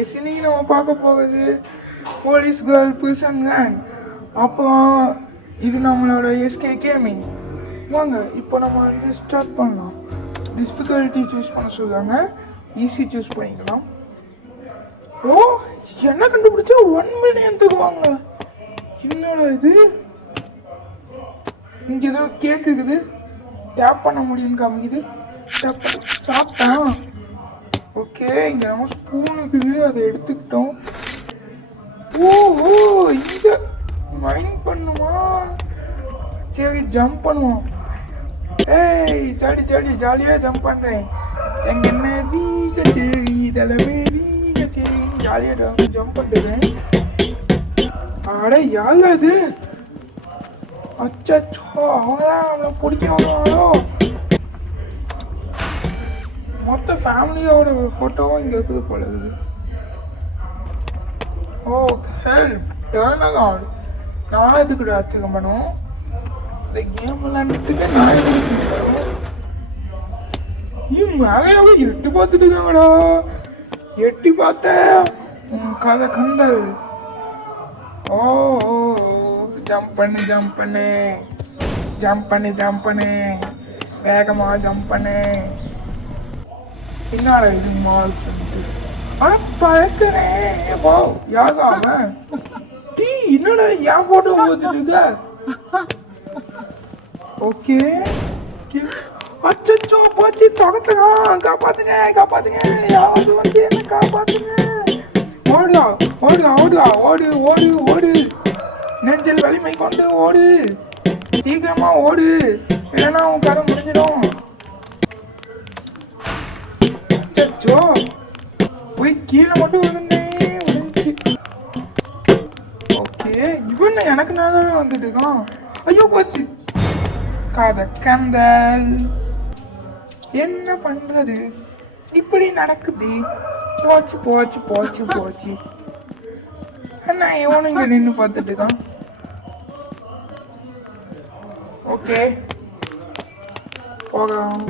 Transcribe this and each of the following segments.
கடைசி நம்ம பார்க்க போகுது போலீஸ் கேர்ள் பிரிசன் கேங். அப்புறம் இது நம்மளோட எஸ்கே கேமிங். வாங்க இப்போ நம்ம வந்து ஸ்டார்ட் பண்ணலாம். டிஃபிகல்ட்டி சூஸ் பண்ண சொல்லுவாங்க, ஈஸி சூஸ் பண்ணிக்கலாம். ஓ, என்ன கண்டுபிடிச்சா 1 மில்லியன் தருவாங்க. என்னடா இது, இங்கே ஏதோ கேக் இருக்குது, டேப் பண்ண முடியும்னு காமிக்குது. டேப் பண்ண சாப்பிட்டான். ஓகே, இங்கே நம்ம ஸ்பூன் இருக்குது, அதை எடுத்துக்கிட்டோம். ஓ ஓ, இங்கே மைண்ட் பண்ணுமா? சரி, ஜம்ப் பண்ணுவோம். ஏய், ஜாலியாக ஜம்ப் பண்ணுறேன். எங்க என்ன வீக சரி தலைமே வீக சரி ஜாலியாக ஜம்ப் பண்ணுறேன். அட யாரு அது? அச்சோ, அவங்க தான் நம்மளை பிடிக்க வருவாங்களோ. மொத்த ஃபேமிலியோட ஃபோட்டோவும் இங்கே இருக்குது போல இருக்குது. ஓ, ஹெல்ப் டர்ன் அக்கவுண்ட். நான் எதுக்குடா திரும்பணும்? இந்த கேம் விளையாண்டுட்டு நான் எதுக்கு திரும்பணும்? மேலையாவே எட்டி பார்த்துட்டு இருக்காங்கடா. எட்டி பார்த்த கதை கந்தல். ஓ, ஜம்ப் பண்ணு, வேகமாக ஜம்ப் பண்ணு. என்னடா இது மால் சொல்லிட்டு பழக்கிறேன். வா, யாரா அவன்? டீ, என்னடா ஏன் போட்டு போச்சுட்டு இருக்க? ஓகே, அச்சோ போச்சு, தொகத்துக்கான். காப்பாத்துங்க, யாராவது வந்து என்ன காப்பாத்துங்க. ஓடு, நெஞ்சல் வலிமை கொண்டு ஓடு, சீக்கிரமா ஓடு, இல்லைன்னா உன் கதை முடிஞ்சிடும். அச்சோ, போய் கீழே மட்டும் விழுந்துச்சு. ஓகே, இவன் எனக்கு நாகவே வந்துட்டு இருக்கான். ஐயோ போச்சு, கதை கந்தல். என்ன பண்றது, இப்படி நடக்குது. போச்சு. அண்ணா இவனும் இங்க நின்று பார்த்துட்டு இருக்கான். ஓகே, போகலாம்.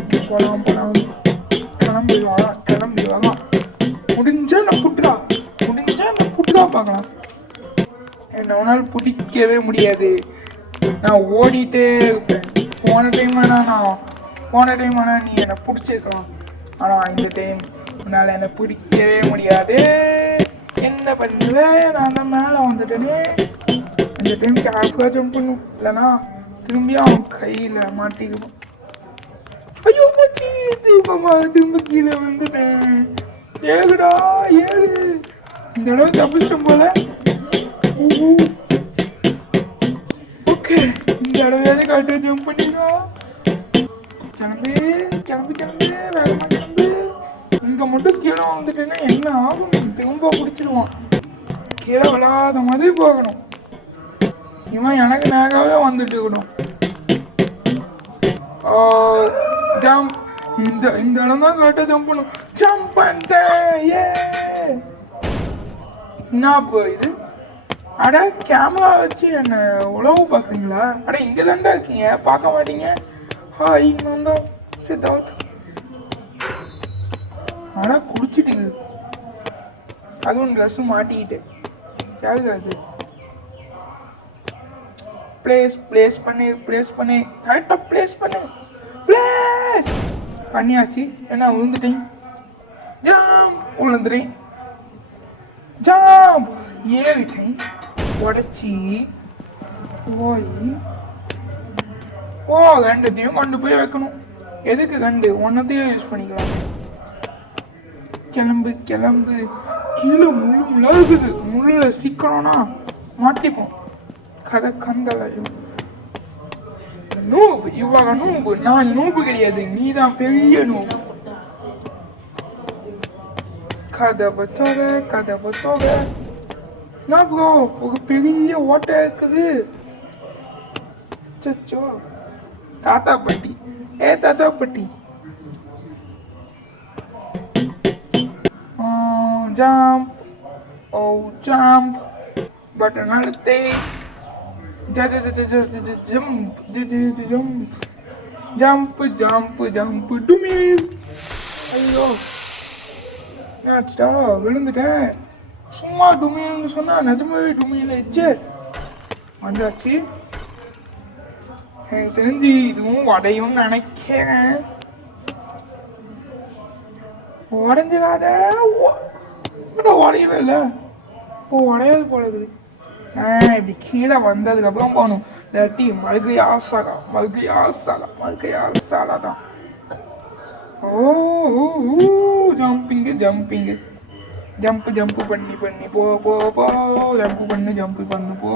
கிளம்பி வாங்க. முடிஞ்சா நான் புட்டுதா பார்க்கலாம். என்ன உன்னால் பிடிக்கவே முடியாது. நான் ஓடிட்டே இருப்பேன். போன டைம் ஆனா நீ என்னை பிடிச்சிருக்கலாம். ஆனால் இந்த டைம் உன்னால் என்னை பிடிக்கவே முடியாது. என்ன பண்ணுவேன், நான் தான் மேலே வந்துட்டேனே. இந்த டைம் கேர்ஃபுல்லாக ஜம்ப் பண்ணும், இல்லைனா திரும்பி அவன் கையில் மாட்டிக்கணும். ஐயோ போச்சு, திரும்ப கீழே வந்துட்டேன். ஏழுடா. இந்த தடவை தப்பிச்சிட்டோம் போல. ஓகே, இந்த தடவையாவது கரெக்டாக ஜம்ப் பண்ணிடா. கிளம்பு, வேகமாக கிளம்பு. இங்கே மட்டும் கீழே வந்துட்டேன்னா என்ன ஆகும்? திரும்ப பிடிச்சிடுவான். கீழே விழாத மாதிரி போகணும். இவன் எனக்கு நேராகவே வந்துட்டு இருக்கணும். ஜம்ப். இந்த இடம் தான் கரெக்டாக ஜம்ப் பண்ணும். ஜம்ப் பண்ணிட்டேன். ஏ, என்ன இது? அட, கேமரா வச்சு என்ன உழவு பார்க்குறீங்களா? அட, இங்கே தாண்டா இருக்கீங்க, பார்க்க மாட்டீங்க. இங்கே வந்தோம் சித்தார்த். அட, குடிச்சிட்டு அதுவும் ட்ரெஸ்ஸு மாட்டிக்கிட்டு. யாருக்கு அது? ப்ளேஸ் பண்ணு கரெக்டாக ப்ளேஸ் பண்ணியாச்சு. என்ன விழுந்துட்டேன்? ஜாம் ஏறிட்டேன். உடச்சி போய் ரெண்டுத்தையும் கொண்டு போய் வைக்கணும். எதுக்கு கண்டு? ஒன்றத்தையும் யூஸ் பண்ணிக்கலாம். கிளம்பு. கீழே முள்ளா இருக்குது. முள்ள சிக்கணும்னா மாட்டிப்போம். கதை கந்தலாயிடும். நூபு. நான் நூபு கிடையாது, நீ தான் பெரிய நூபு. கதவை தொக. நான் ப்ரோ, ஒரு பெரிய ஓட்டை இருக்குது. சச்சோ, தாத்தா பட்டி. ஜம்ப். பட்டன் அழுத்தே. ஜம்ப் டுமீல். ஐயோ, ஆச்சுடா விழுந்துட்டேன். சும்மா டுமில்னு சொன்னா நிஜமாவே டுமியில் ஆயிடுச்சு. வந்தாச்சு. எனக்கு தெரிஞ்சு இதுவும் உடையும் நினைக்கிறேன். உடஞ்சிடாத. உடையவே இல்லை. இப்போ உடையாது போல இருக்குது. இப்படி கீழே வந்ததுக்கப்புறம் போகணும். இல்லாட்டி மல்கையா சாலா தான். ஓ ஜம்பிங்கு ஜம்ப் பண்ணி போ ஜம்ப் பண்ணு போ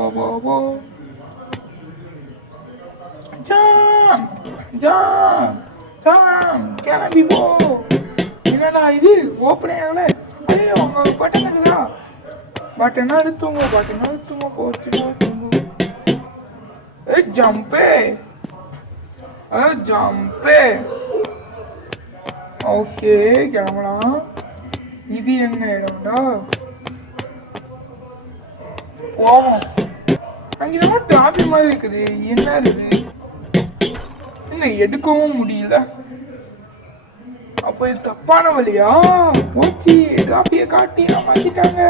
கிளம்பி போ. என்னடா இது ஓப்பனே ஆகல. ஐயோ உங்க பட்டன் இருக்குதா? பட்டனா எடுத்துங்க போச்சு. ஜம்பே ஓகே கிளம்பலாம். இது என்ன இடம்டா? போவோம். அங்கே நம்ம டிராஃபி மாதிரி இருக்குது. என்ன இது? என்ன எடுக்கவும் முடியல. அப்போ இது தப்பான வழியா போச்சு. டிராஃபியை காட்டி மாத்திட்டாங்க.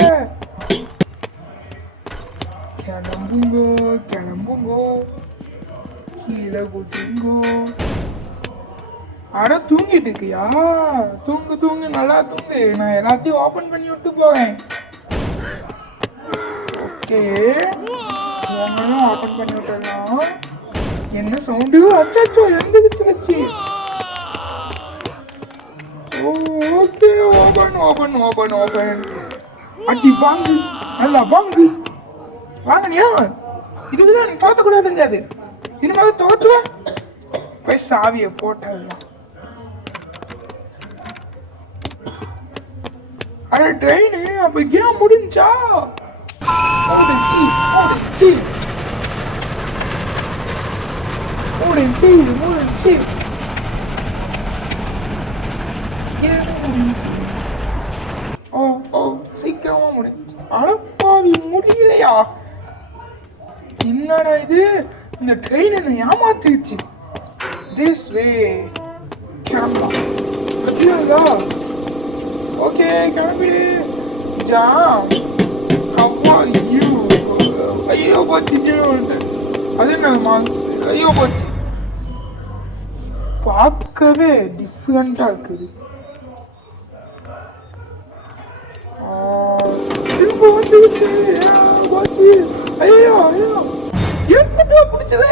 கிளம்புங்கோ கீழே குதிங்கோ. அட தூங்கிட்டு இருக்கியா? தூங்கு நல்லா தூங்கு. நான் எல்லாத்தையும் ஓபன் பண்ணி விட்டு போவேன். ஓகே உங்களும் ஓபன் பண்ணி விட்டுடலாம். என்ன சவுண்டு? அச்சாச்சோ எந்திரிச்சு. Okay open. அடி வாங்கு, நல்லா வாங்கினியா? இதுக்குதான் நீ தோத்தக்கூடாதுங்க. அது இனிமேல் தோத்துவேன். போய் சாவியை போட்டலாம். அட ட்ரெயின் அப்ப கேம் முடிஞ்சா? முடிஞ்சு சீக்கிரமா முடிஞ்சு. அடப்பாவி முடியலையா? என்னடா இது? இந்த ட்ரெயின் என்ன ஏமாத்திருச்சு. திஸ் வே கிளம்பலாம். ஓகே கிளம்பிடு. ஐயோ போச்சு. அது என்ன? ஐயோ போச்சு. பார்க்கவே டிஃப்ரெண்டா இருக்குது. திரும்ப வந்து போச்சு. ஐயோ எப்படி பிடிச்சது?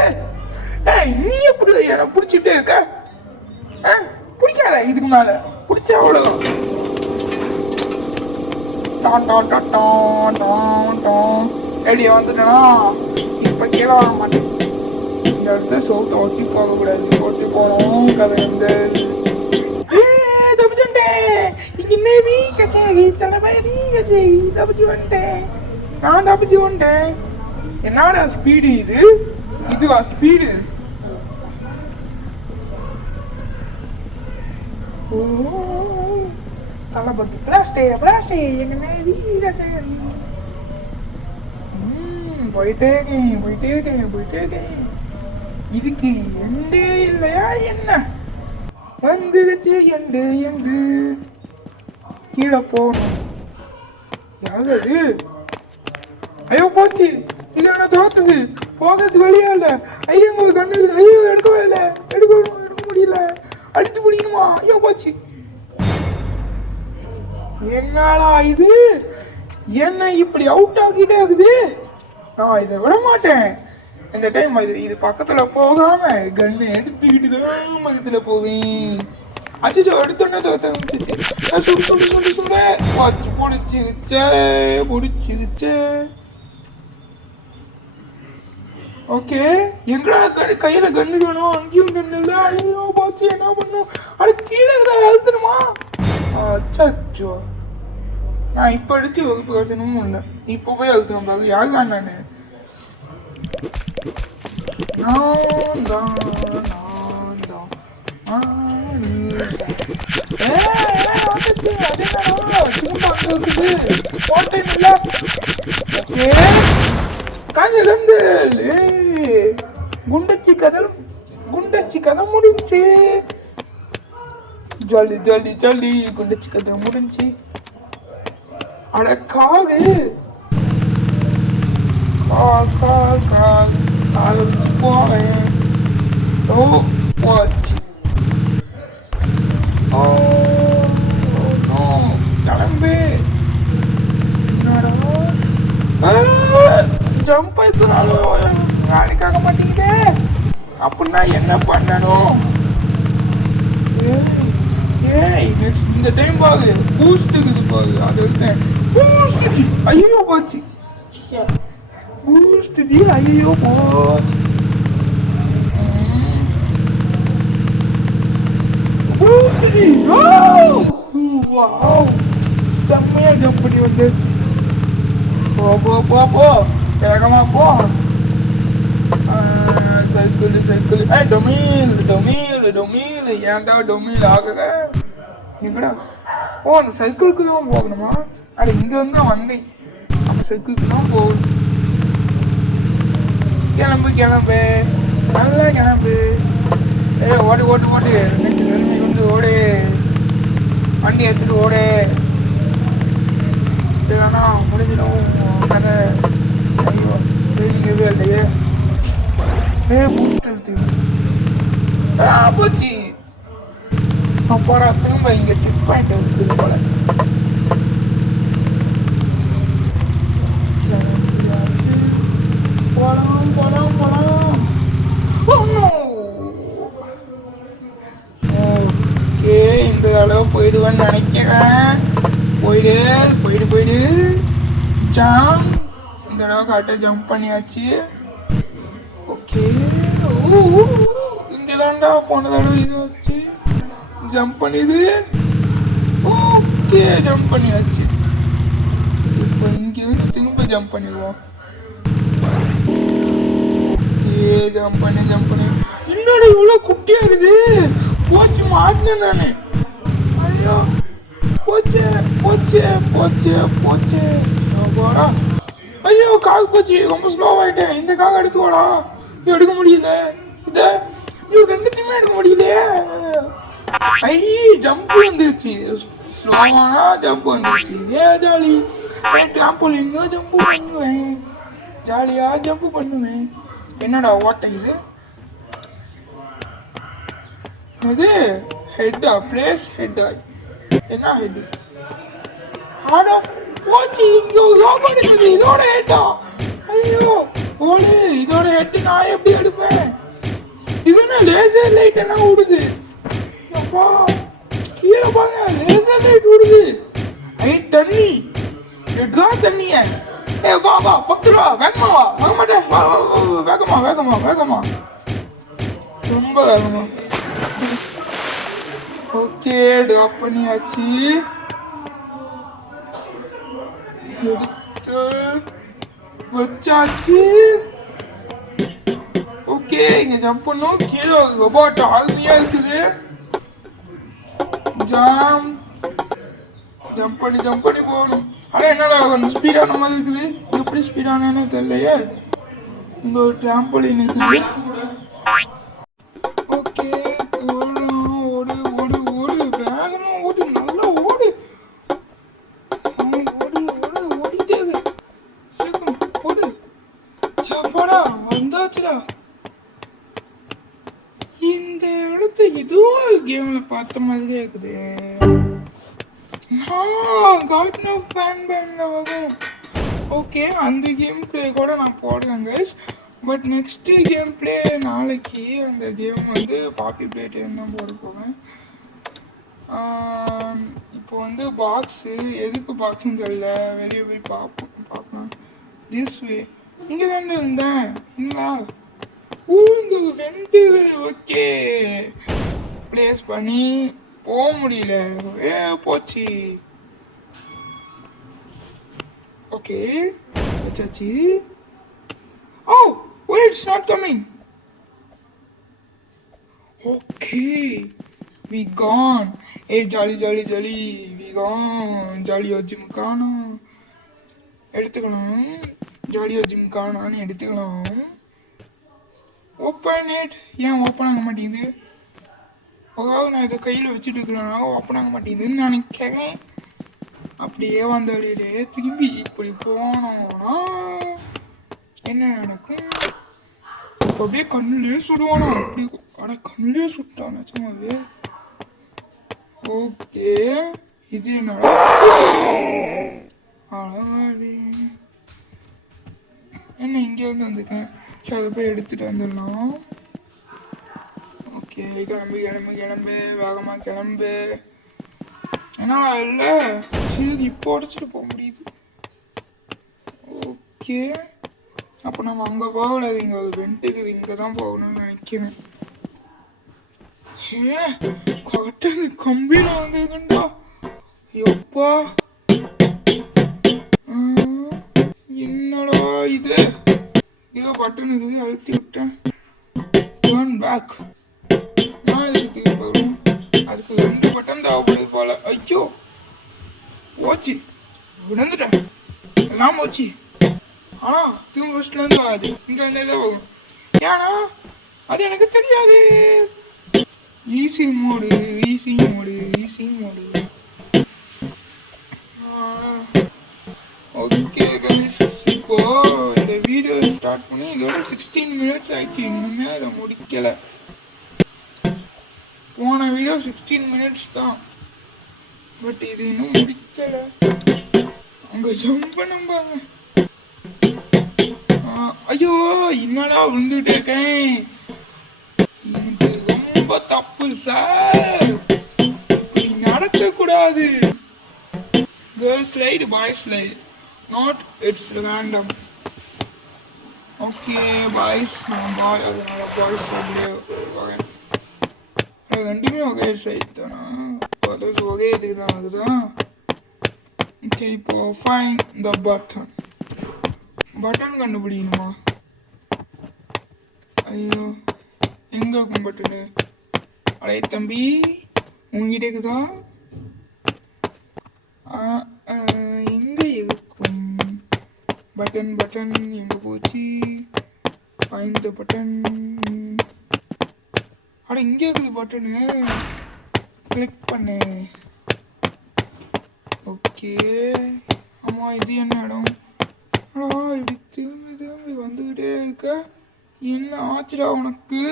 நீ எப்படி என்ன பிடிச்சிட்டே இருக்க? பிடிக்காத. இதுக்கு மேல பிடிச்சா அவ்வளவுதான். ரெடியா வந்துட்டேனா? இப்ப கீழே வர மாட்டேன். இந்த இடத்துல சவுத்தை ஒட்டி போகக்கூடாது. ஒட்டி போனோம் கதை வந்து தப்பிச்சுட்டேன். இங்க நேவி கச்சேரி தலைமைதி கச்சேரி தப்பிச்சு வந்துட்டேன். நான் தப்பிச்சு வந்துட்டேன். என்னோட ஸ்பீடு இதுவா ஸ்பீடு? தளபதி பிளாஸ்டே எங்க நேவி கச்சேரி. போயிட்டே இருக்கேன். இதுக்கு எண்டே இல்லையா என்ன? வந்துச்சு எண்டு கீழே போகணும். யாரு? ஐயோ போச்சு. இது என்ன தோத்துது? போகிறது வழியா இல்ல. ஐயோ உங்களுக்கு கண்ணு. ஐயோ எடுக்கவே இல்லை. எடுக்க முடியல. அடிச்சு பிடிக்கணுமா? ஐயோ போச்சு. என்னடா இது? என்ன இப்படி அவுட் ஆகிட்டே இருக்குது? நான் இதை விட மாட்டேன். இந்த டைம் இது பக்கத்துல போகாம கண்ணு எடுத்துக்கிட்டு தான் பக்கத்துல போவேன். அச்சோ எடுத்தோன்னே தோச்சு பிடிச்சிக்கிச்சே. ஓகே எங்கடா கையில கண்ணு வேணும்? அங்கேயும் கண்ணு இல்லை. ஐயோ போச்சு. என்ன பண்ணும்? அது கீழே அழுத்தணுமா? அச்சோ நான் இப்ப எடுத்து வகுப்பு கட்டணமும் இல்லை. இப்போ போய் அழுத்தணும் பாரு. யாருக்கா நானு? நான் தான் குண்டச்சி கதை முடிஞ்சு. ஜல்லி குண்டச்சி கதை முடிஞ்சு. அட காகு காக வச்சு போவேன். ஓ போச்சு. ஓ நோ கிளம்பு. என்னடா ஜம்ப் எடுத்துனாலும் வேலைக்காக மாட்டேங்குதே. அப்படின்னா என்ன பண்ணணும்? ஏய் நெக்ஸ்ட் இந்த டைம் பாகு பூஸ்ட் இருக்குது பாகு. அது எடுத்தேன். பூஸ்ட் ஜி ஐயோ போச்சு. பூஸ்ட் ஜி ஐயோ போச்சு. பூஸ்ட் ஜி வாவ் செம்மையா ஜம்ப் பண்ணி வந்துச்சு. போ போ போ போ வேகமா போ. சைக்கிள் டொமீல் ஏன்டா டொமீல் ஆகுற? எங்கடா? ஓ அந்த சைக்கிளுக்கு தான் போகணுமா? அட இங்க வந்து வந்தேன். அந்த சைக்கிளுக்கு தான் போகணும். கிளம்பு நல்லா கிளம்பு. ஓடு வந்து ஓடு. வண்டி எடுத்துட்டு ஓடு. இல்லைனா முடிஞ்சிடும் கதை. ஐயோ ட்ரெயினிங்கவே இல்லையே. பூஸ்ட் எடுத்து போச்சு. அப்புறம் திரும்ப இங்கே செக் பாயிண்ட் இருக்குது போல. போலாம். ஓகே இந்த அளவு போயிடுவேன்னு நினைக்கிறேன். போயிடு ஜம்ப். இந்த அளவு கரெக்டாக ஜம்ப் பண்ணியாச்சு. ஓகே இங்கே தாண்டா போன தடவை இது வச்சு ஜம்ப் பண்ணிது. ஓகே ஜம்ப் பண்ணியாச்சு. இப்போ இங்கேருந்து திரும்ப ஜம்ப் பண்ணிடுவோம். ஓகே ஜம்ப் பண்ணி இன்னொரு இவ்வளோ குட்டியாக இருக்குது. போச்சு மாட்டினேன் நான். ஐயோ போச்சு போடா. ஐயோ காக்கு போச்சு. ரொம்ப ஸ்லோவாயிட்டேன். இந்த காக்கு எடுத்துக்கோடா. எடுக்க முடியல. இதை ரெண்டுத்தையுமே எடுக்க முடியலையே. ஜம்ப் வந்துருச்சு. ஸ்லோவானா ஜம்ப் வந்துருச்சு. ஜாலி. ட்ராம்போலின் ஜம்ப் பண்ணுவேன். ஜாலியாக ஜம்ப் பண்ணுவேன். என்னடா ஓட்டை இது? இது ஹெட்டா? பிளேஸ் ஹெட்டா? என்ன ஹெட்டு? ஆனா போச்சு. இங்கே ரோபோட் இருக்குது. இதோட ஹெட்டா? ஐயோ ஓடு. இதோட ஹெட்டு நான் எப்படி எடுப்பேன்? இதுன்னா லேசர் லைட் என்ன விடுது? அப்பா கீழே பாருங்க. லேசர் லைட் விடுது. தண்ணி எடுறா தண்ணிய. வா 10 ரூபா. வேகமா வா. வாங்க மாட்டேன். வேகமா ரொம்ப வேகமா. ஓகே ட்ராப் பண்ணியாச்சு. எடுத்து வச்சாச்சு. ஓகே இங்க ஜம்ப் பண்ணும். கீழே ரொபாட் ஆர்மியா இருக்குது. ஜம்ப் பண்ணி போகணும். ஆனால் என்னடா கொஞ்சம் ஸ்பீடான மாதிரி இருக்குது. எப்படி ஸ்பீடானே தெரியலையே. இங்க ஒரு ட்ராம்போலின் இருக்குது. ஓகே ஓடு வேகமா ஓடு. நல்லா ஓடு. ஓடிட்டே இருக்கு. சீக்கிரம் ஓடு. சாப்பாடா வந்தாச்சுடா. இந்த இடத்த ஏதோ கேம்ல பார்த்த மாதிரியே இருக்குது. கார்டன் ஆஃப் பேன்ல வரும். ஓகே அந்த கேம் பிளே கூட நான் போடுறேன் guys. But next game play நாளைக்கு அந்த கேம் வந்து பாப்பி பிளே டைம் தான் போட போவேன். இப்போ வந்து பாக்ஸு எதுக்கு பாக்ஸுன்னு தெரியல. வெளியே போய் பார்க்கலாம். திஸ் வே இங்கே தானே இருந்தேன். இல்லைங்களா? இங்கே 2 ஓகே ப்ளேஸ் பண்ணி போக முடியல. போச்சு. ஓகே வச்சாச்சு. wait, it's not coming. Okay we gone. Jolly we gone. ஜாலியோ ஜிம்கானம் எடுத்துக்கலாம். ஜாலியோ ஜிம்கானான்னு எடுத்துக்கலாம். Open it. ஏன் ஓப்பன் ஆக மாட்டேங்குது? அதாவது நான் இதை கையில் வச்சுட்டு இருக்கிறேன்னா ஓப்பன் ஆக மாட்டேங்குதுன்னு நினைக்கிறேன். அப்படியே வந்த வழியிலே திரும்பி இப்படி போனோம்னா என்ன நடக்கும்? அப்படியே கண்ணுலயே சுடுவானா? அப்படி அட கண்ணுலயே சுட்டான் நிஜமாவே. ஓகே இது என்னடா? என்ன இங்கே வந்துருக்கேன். சரி அதை போய் எடுத்துட்டு வந்துடலாம். ஓகே கிளம்பு கிளம்பு கிளம்பு வேகமாக கிளம்பு. ஏன்னா இல்லை சரி இப்போ உடச்சிட்டு போக முடியுது. ஓகே அப்போ நம்ம அங்கே போகக்கூடாது. இங்கே ஒரு வெண்ட்டுக்கு இங்கே தான் போகணும்னு நினைக்கிறேன். ஏ கரெக்டாக கம்பியில் வந்துருக்குண்டா. எப்பா என்னடா இது? ஏதோ பட்டன் இருக்குது அழுத்தி விட்டேன். Turn back. நான் இதுக்கு திரும்பி போகணும். அதுக்கு 2 பட்டன் தேவைப்படுது போல. ஐயோ போச்சு விழுந்துட்டேன். எல்லாம் போச்சு. ஆனால் திரும்ப ஃபஸ்ட்லேருந்து ஆகுது. இங்கே வந்து தான் போகும். ஏன்னா அது எனக்கு தெரியாது. Easy mode easy mode easy mode. Okay guys இப்போ இந்த வீடியோ ஸ்டார்ட் பண்ணி இதோட 16 minutes ஆயிடுச்சு. இன்னுமே அதை முடிக்கலை. போன வீடியோ 16 minutes தான். பட் இது இன்னும் முடிக்கலை. அங்கே ஜம்ப் பண்ணும்பாங்க. ஐயோ என்னடா விழுந்துட்டே இருக்கேன். இது ரொம்ப தப்பு சார். இப்படி நடக்கக்கூடாது. Girls slide, boys slide. Not it's random. Okay, boys. boy அதனால boys அப்படியே ஓகே. அது ரெண்டுமே ஒரே சைட் தானா? அதாவது ஒரே இதுக்கு தான் ஆகுதா? ஓகே இப்போ ஃபைன் த பட்டன். பட்டன் கண்டுபிடிக்கணுமா? ஐயோ எங்கே இருக்கும் பட்டனு? அடே தம்பி உங்ககிட்ட இருக்குதா? எங்கே இருக்கும் பட்டன்? பட்டன் எங்கே போச்சு? Find the button. அட இங்கே இருக்குது பட்டனு. கிளிக் பண்ணு. ஓகே ஆமாம் இது என்ன இடம்? இப்படி திரும்பி திரும்பி வந்துக்கிட்டே இருக்க. என்ன ஆச்சுடா உனக்கு?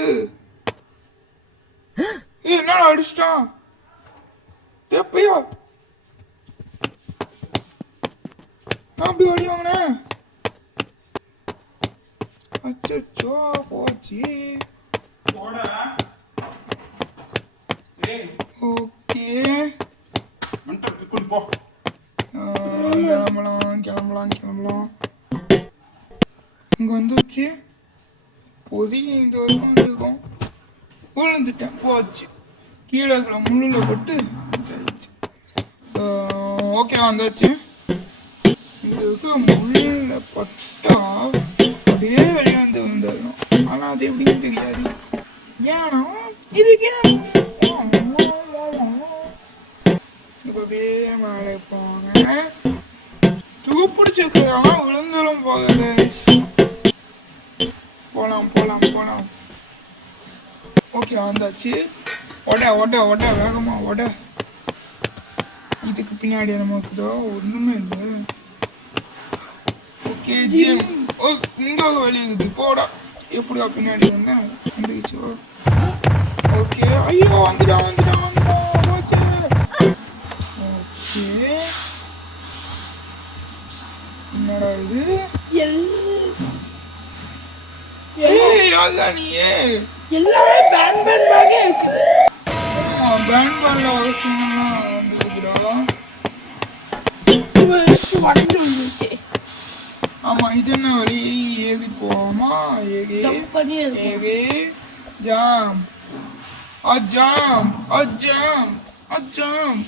என்னடா அடிச்சிட்டான்? எப்பயா நான் அப்படி ஓடி வாங்கினேன். அச்சோ போச்சு. ஓகே கிளம்பலாம் கிளம்பலாம் கிளம்பலாம். இங்கே வந்துச்சு. பொதிய இந்த வரைக்கும் வந்துருக்கோம். விழுந்துட்டேன் போச்சு. கீழே இருக்கிற முள்ளில் பட்டு ஓகே வந்தாச்சு. இதுக்கு முள்ளில் பட்டா அப்படியே வெளியே வந்து வந்துடணும். ஆனால் அது எப்படின்னு தெரியாது. ஏன்னா இதுக்கே இப்படியே மேலே போங்க. தூப்பிடிச்சிருக்கிறவங்க விழுந்தாலும் போகல. போகலாம் போகலாம் போகலாம். ஓகே வந்தாச்சு. ஒட ஒட ஒட வேகமா ஒட. இதுக்கு பின்னாடி நமக்குதோ ஒன்றுமே இல்லை. Okay gym. ஓ இங்கே வழி இருக்குது போடா. எப்படியா பின்னாடி வந்தேன் வந்துச்சு. ஓகே ஐயோ வந்துடா வந்துடா வந்துடா போச்சு. ஓகே என்னடா இது? ஏய் அதான் நீயே எல்லாமே பேன் பேன் இருக்குது. ஆமா பேன் பேன்ல அவசியம்லாம் வந்துருக்குடா. ஆமா இது என்ன வழி? ஏறி போமா? ஏறி ஏறி ஜாம் அஜாம் அஜாம் அஜாம்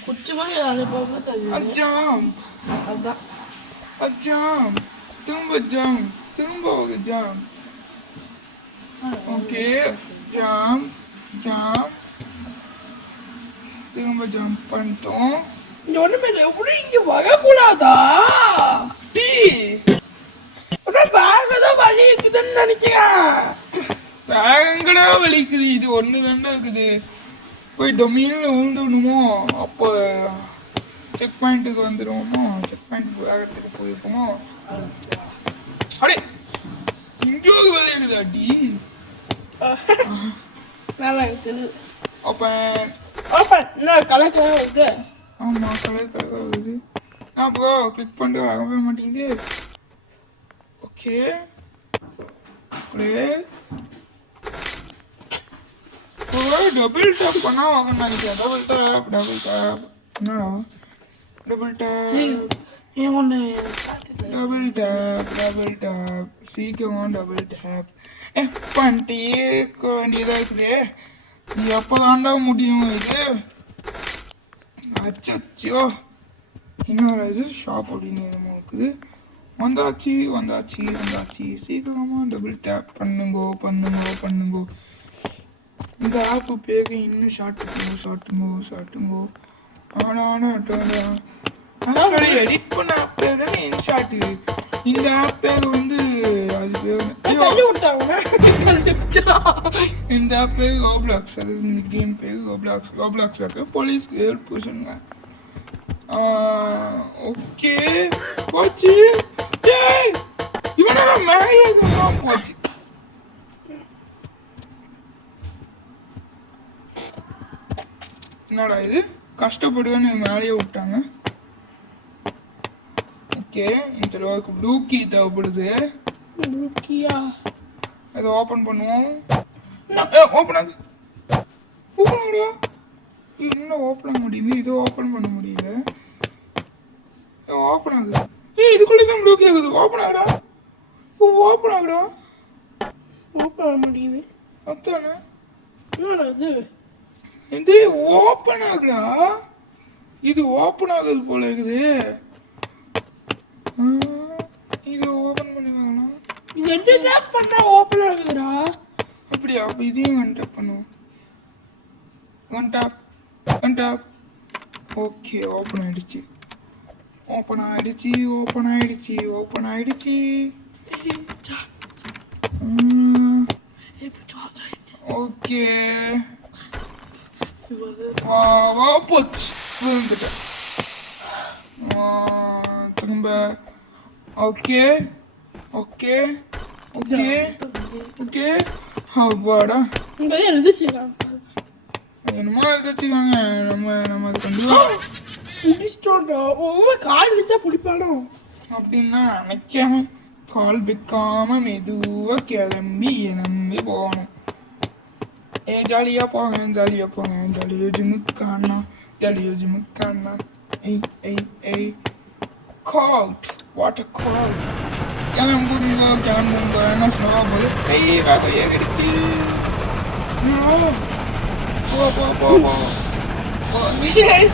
அஜாம் அஜாம் திரும்ப ஜாம் திரும்ப ஒரு ஜாம். ஓகே ஜாம் ஜாம் திரும்ப ஜம்ப் பண்ணிட்டோம். இங்க ஒண்ணுமே இல்லை. எப்படி இங்க வரக்கூடாதா? டீ பேக் தான் வலி இருக்குதுன்னு நினைக்கிறேன். பேங்கடா வலிக்குது. இது ஒன்று தாண்டா இருக்குது. போய் டொமினில் விழுந்துடணுமோ? அப்போ செக் பாயிண்ட்டுக்கு வந்துடுவோமோ, செக் பாயிண்ட்டுக்கு வேகத்துக்கு போயிருப்போமோ. அடே இங்கேயோது விளையாடுது அடி. நல்லா இருக்குது. ஓப்பன். இன்னும் கலர் கலர் இருக்கு. ஆமாம், கலர் கலராக வருது. நான் ப்ரோ கிளிக் பண்ணிட்டு வரவே மாட்டேங்குது. ஓகே டபுள் டேப் பண்ணா வாங்க நினைக்கிறேன். டபுள் டேப் என்னடா டபுள் டேப் டபுள் டேப் சீக்கிரம் டபுள் டேப் பண்ணிட்டே இருக்க வேண்டியதாக இருக்குது. இது எப்போ தாண்டா முடியும் இது? அச்சோ இன்னொரு இது ஷாப் அப்படின்னு என்னமோ இருக்குது. வந்தாச்சு சீக்கிரமாக டபுள் டேப் பண்ணுங்கோ. இந்த ஆப்பு பேரு இன்னும் ஷார்ட்டுங்கோ. ஆக்சுவலி எடிட் பண்ண ஆப் பேர் தானே இன்ஷாட்டு. இந்த ஆப் பேர் வந்து அது பேர் இந்த ஆப் பேர் ரோப்ளாக்ஸ். அது இந்த கேம் பேர் ரோப்ளாக்ஸ் இருக்கு. போலீஸ்க்கு ஹெல்ப் பண்ணுங்க. ஓகே போச்சு. இவனால மேலே போச்சு. என்னடா இது கஷ்டப்படுவேன்னு மேலேயே விட்டாங்க. ஓகே இந்த அளவுக்கு ப்ளூ கீ தேவைப்படுது. அதை ஓப்பன் பண்ணுவோம். ஓப்பன் ஆகுடா. என்ன ஓப்பன் ஆக முடியுது? இது ஓப்பன் பண்ண முடியல. ஓப்பன் ஆகுது. இதுக்குள்ளே தான் ப்ளூ கீ ஆகுது. ஓப்பன் ஆகுடா. ஓப்பன் ஆக முடியுது. அத்தானே இது இது ஓப்பன் ஆகுடா. இது ஓப்பன் ஆகுது போல இருக்குது. இது ஓப்பன் பண்ணி வாங்கலாம். இது டேப் பண்ணா ஓப்பன் ஆகுதுடா. அப்படியா? அப்போ இதையும் ஒன் டேப் பண்ணுவோம். One tape. ஓகே ஓப்பன் ஆயிடுச்சு. ஓகே போச்சு. திரும்ப ஓகே அப்பாடா என்னமோ எழுதிச்சுக்காங்க. நம்ம அது கண்டிப்பா ஒவ்வொரு கால் வச்சா பிடிப்பானோ அப்படின்னு நான் நினைக்கிறேன். கால் வைக்காம மெதுவா கிளம்பி போகணும். ஜாலியா போங்க ஜாலியோ ஜிமுக்கானா கால்ட் வாட்டர் கால்ட். கிளம்புங்க என்ன சொல்ல போது கையை கடிச்சு போ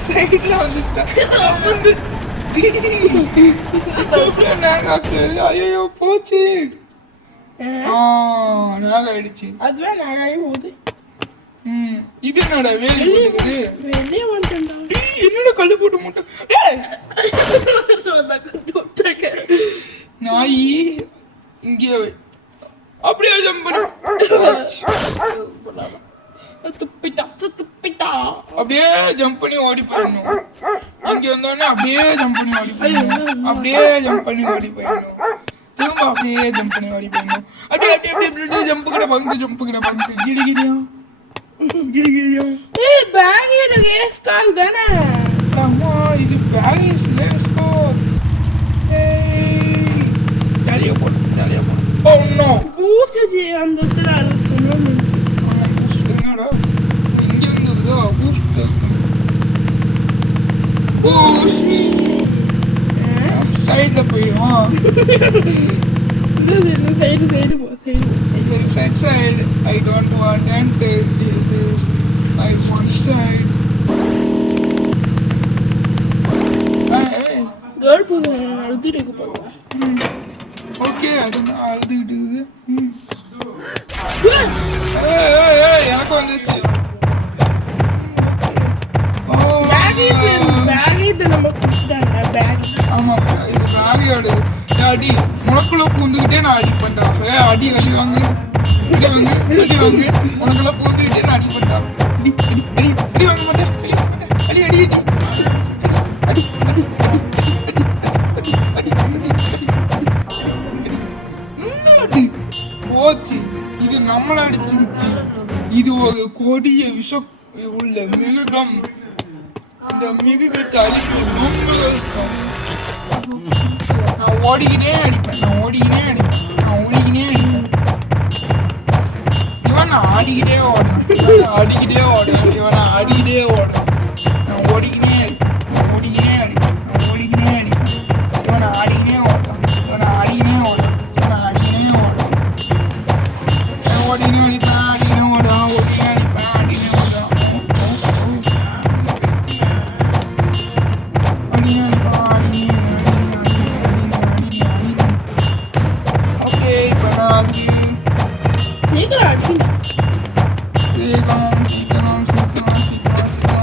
சைட்ல வந்துட்டேன். ஐயோ போச்சு. நாக ஆயிடுச்சு. அதுவே நாகாயி போகுது. இது என்னடா வெளியே வந்துட்டா. என்னோட கல்லு போட்டு முட்டை நாய் இங்கே அப்படியே ஜம்ப் பண்ண துப்பிட்டா அப்படியே ஜம்ப் பண்ணி ஓடி போயிடணும். இங்க வந்தோடனே அப்படியே ஜம்ப் பண்ணி ஓடி போயிடணும். திரும்ப அப்படியே ஜம்ப் பண்ணி ஓடி போயிடணும். அப்படியே ஜம்ப் கிட்ட பங்கு கிளிகிளியா. Back waste ஆகுதானே? அம்மா இது பேக் வேஸ்ட். ஜாலியா போடு. ஓ நோ பூஸ்ட் அந்த இடத்துல அழுத்தணும். என்னடா இங்க இருந்ததோ பூஸ்ட் சைட்ல போயிடும். Side. I don't want and this. I want side. Girl போது அழுதுட்டு போறா. ஓகே அது அழுதுட்டு இருக்குது. ஏய் எனக்கு வந்துச்சு. பேக் இது நம்ம குடுறாங்க பேக். ஆமா இது பேக்கோட அடி முளக்குள்ள பூந்துக்கிட்டே நான் அடி பண்றேன். அடி வாங்க உனக்கெல்லாம் பூந்துக்கிட்டே நான் அடி பண்றேன். அடி வாங்க மாட்டேன். அடி இது ஒரு கொடிய விஷம் உள்ள மிருகம். இந்த மிருகத்தை அழிக்க ரொம்ப கஷ்டம். நான் ஓடிக்கிட்டே அடிப்பேன். இவன் ஆடிக்கிட்டே ஓடுறான். நான் ஆடிக்கிட்டே ஓடுறான். நான் ஓடிக்கினே அடிப்பேன். இவன் ஆடிக்கினே ஓடுறான். நான் ஓடிக்கினே அடிப்பேன். ஓகே, இப்போ நான் வந்து சீக்கிரம் அடிச்சுடா.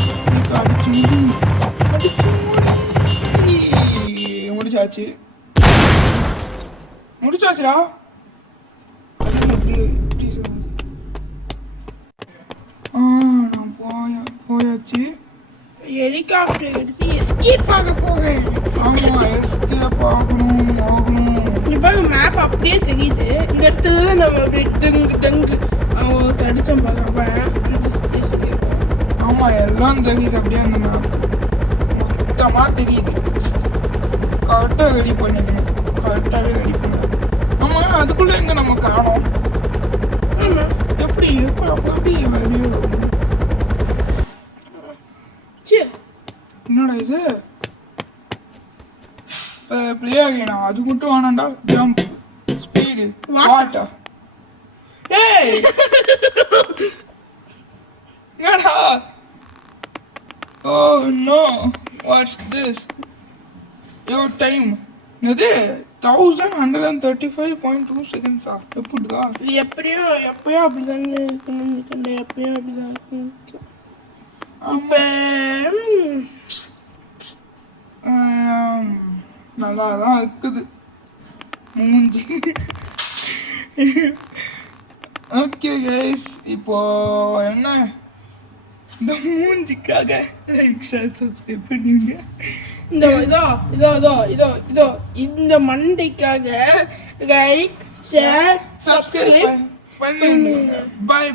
சீக்கிரம் அடிச்சு முடி. முடிச்சாச்சுடா. நான் போயாச்சு. ஹெலிகாப்டர் எடுத்து எஸ்கேப் ஆக போவேன். ஆமா, எஸ்கேப் ஆகணும். இப்போ மேப் அப்படியே தெரியுது. இந்த இடத்துல தான் நம்ம அப்படியே டங்கு தடிச்சோம் பார்க்க. ஆமா, எல்லாம் தெரியுது. அப்படியே அந்த மேப் மொத்தமா தெரியுது. கரெக்டாகவே ரெடி பண்ணு. ஆமா, அதுக்குள்ள எங்க நம்ம காணோம்? எப்படி வெளியே வரும்? என்னடா இது? பிளே ஆகினா அது மட்டும் வேணாண்டா. Jump, speed, water. ஏய், என்னடா? Oh no, what's this? Your time. என்னது 1135.2 seconds. எப்படிடா? இது எப்பயும் அப்படிதானே இருக்கணும். எப்பயும் அப்படிதான் இருக்கணும். நல்லா தான் இருக்குது மூஞ்சி. ஓகே கைஸ், இப்போ என்ன இந்த மூஞ்சிக்காக லைக் ஷேர் சப்ஸ்கிரைப் பண்ணுங்க. இந்த மண்டைக்காக லைக் ஷேர் சப்ஸ்கிரைப் பண்ணுங்க. பை